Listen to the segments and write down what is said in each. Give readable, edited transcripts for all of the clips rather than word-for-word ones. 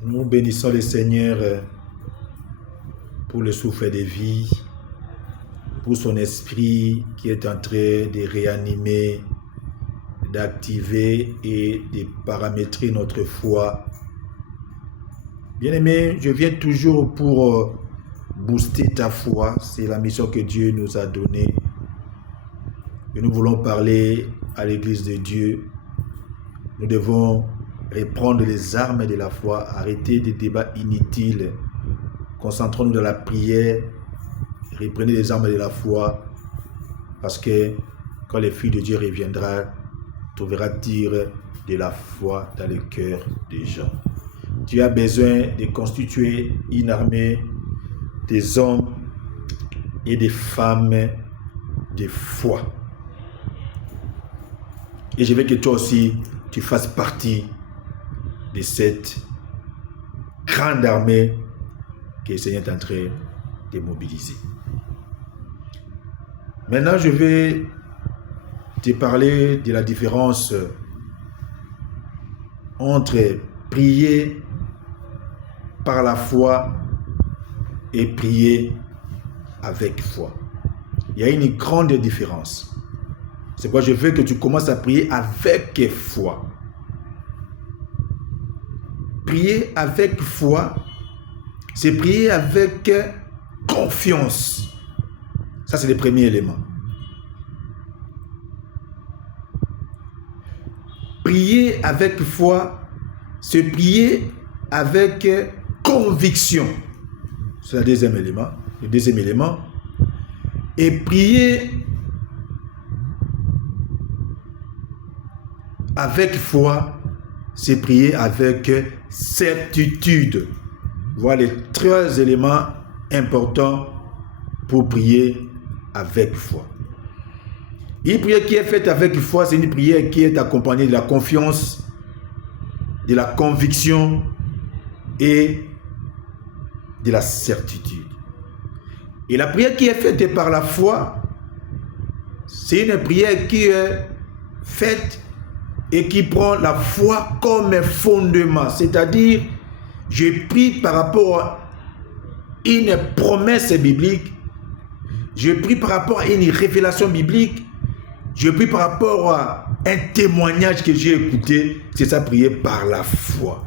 Nous bénissons le Seigneur pour le souffle de vie, pour son esprit qui est en train de réanimer, d'activer et de paramétrer notre foi. Bien-aimé, je viens toujours pour booster ta foi. C'est la mission que Dieu nous a donnée. Et nous voulons parler à l'Église de Dieu. Nous devons reprendre les armes de la foi, arrêter des débats inutiles. Concentrons-nous dans la prière. Reprenez les armes de la foi. Parce que quand les filles de Dieu reviendront, tu verras dire de la foi dans le cœur des gens. Tu as besoin de constituer une armée des hommes et des femmes de foi. Et je veux que toi aussi, tu fasses partie de cette grande armée que le Seigneur est en train de mobiliser. Maintenant, je vais te parler de la différence entre prier par la foi et prier avec foi. Il y a une grande différence. C'est pourquoi je veux que tu commences à prier avec foi. Prier avec foi, c'est prier avec confiance. Ça, c'est le premier élément. Prier avec foi, c'est prier avec conviction. C'est le deuxième élément. Le deuxième élément. Et prier avec foi, c'est prier avec certitude. Voilà les trois éléments importants pour prier avec foi. Une prière qui est faite avec foi, c'est une prière qui est accompagnée de la confiance, de la conviction et de la certitude. Et la prière qui est faite par la foi, c'est une prière qui est faite et qui prend la foi comme fondement. C'est-à-dire, je prie par rapport à une promesse biblique, je prie par rapport à une révélation biblique, je prie par rapport à un témoignage que j'ai écouté. C'est ça, prier par la foi.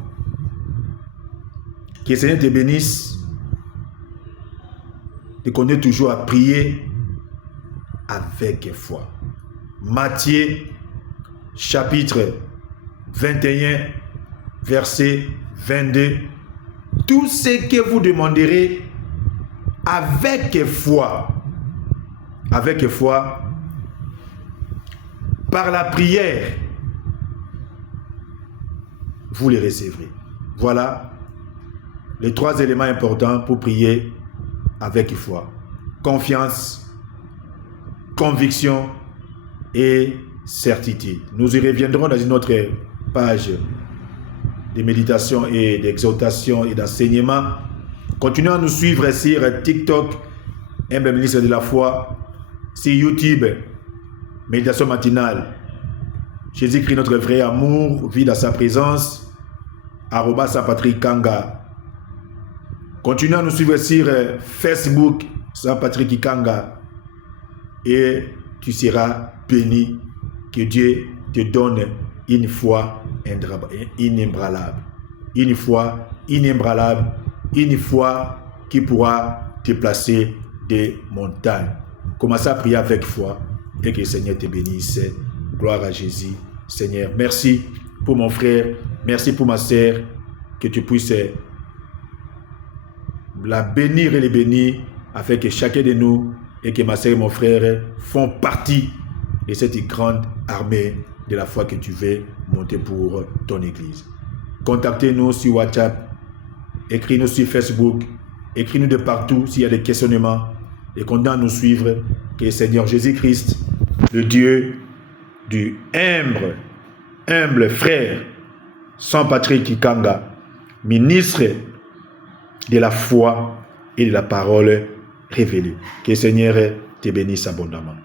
Que le Seigneur te bénisse. De continuer toujours à prier avec foi. Matthieu, chapitre 21, verset 22. Tout ce que vous demanderez avec foi, par la prière, vous les recevrez. Voilà les trois éléments importants pour prier avec foi. Confiance, conviction et certitude. Nous y reviendrons dans une autre page de méditation et d'exhortation et d'enseignement. Continuez à nous suivre sur TikTok, Humble Ministre de la Foi, sur YouTube, Méditation matinale. Jésus-Christ, notre vrai amour, vit dans sa présence, @Saint-Patrick Kanga. Continuez à nous suivre sur Facebook, Saint-Patrick Kanga, et tu seras béni. Que Dieu te donne une foi inébranlable. Une foi inébranlable. Une foi qui pourra te placer des montagnes. Commence à prier avec foi et que le Seigneur te bénisse. Gloire à Jésus. Seigneur, merci pour mon frère. Merci pour ma sœur. Que tu puisses la bénir et les bénir afin que chacun de nous et que ma sœur et mon frère font partie de cette grande armée de la foi que tu veux monter pour ton église. Contactez-nous sur WhatsApp, écris-nous sur Facebook, écris-nous de partout s'il y a des questionnements et continuez à nous suivre. Que le Seigneur Jésus-Christ, le Dieu du humble frère Saint-Patrick Kanga, ministre de la foi et de la parole révélée. Que le Seigneur te bénisse abondamment.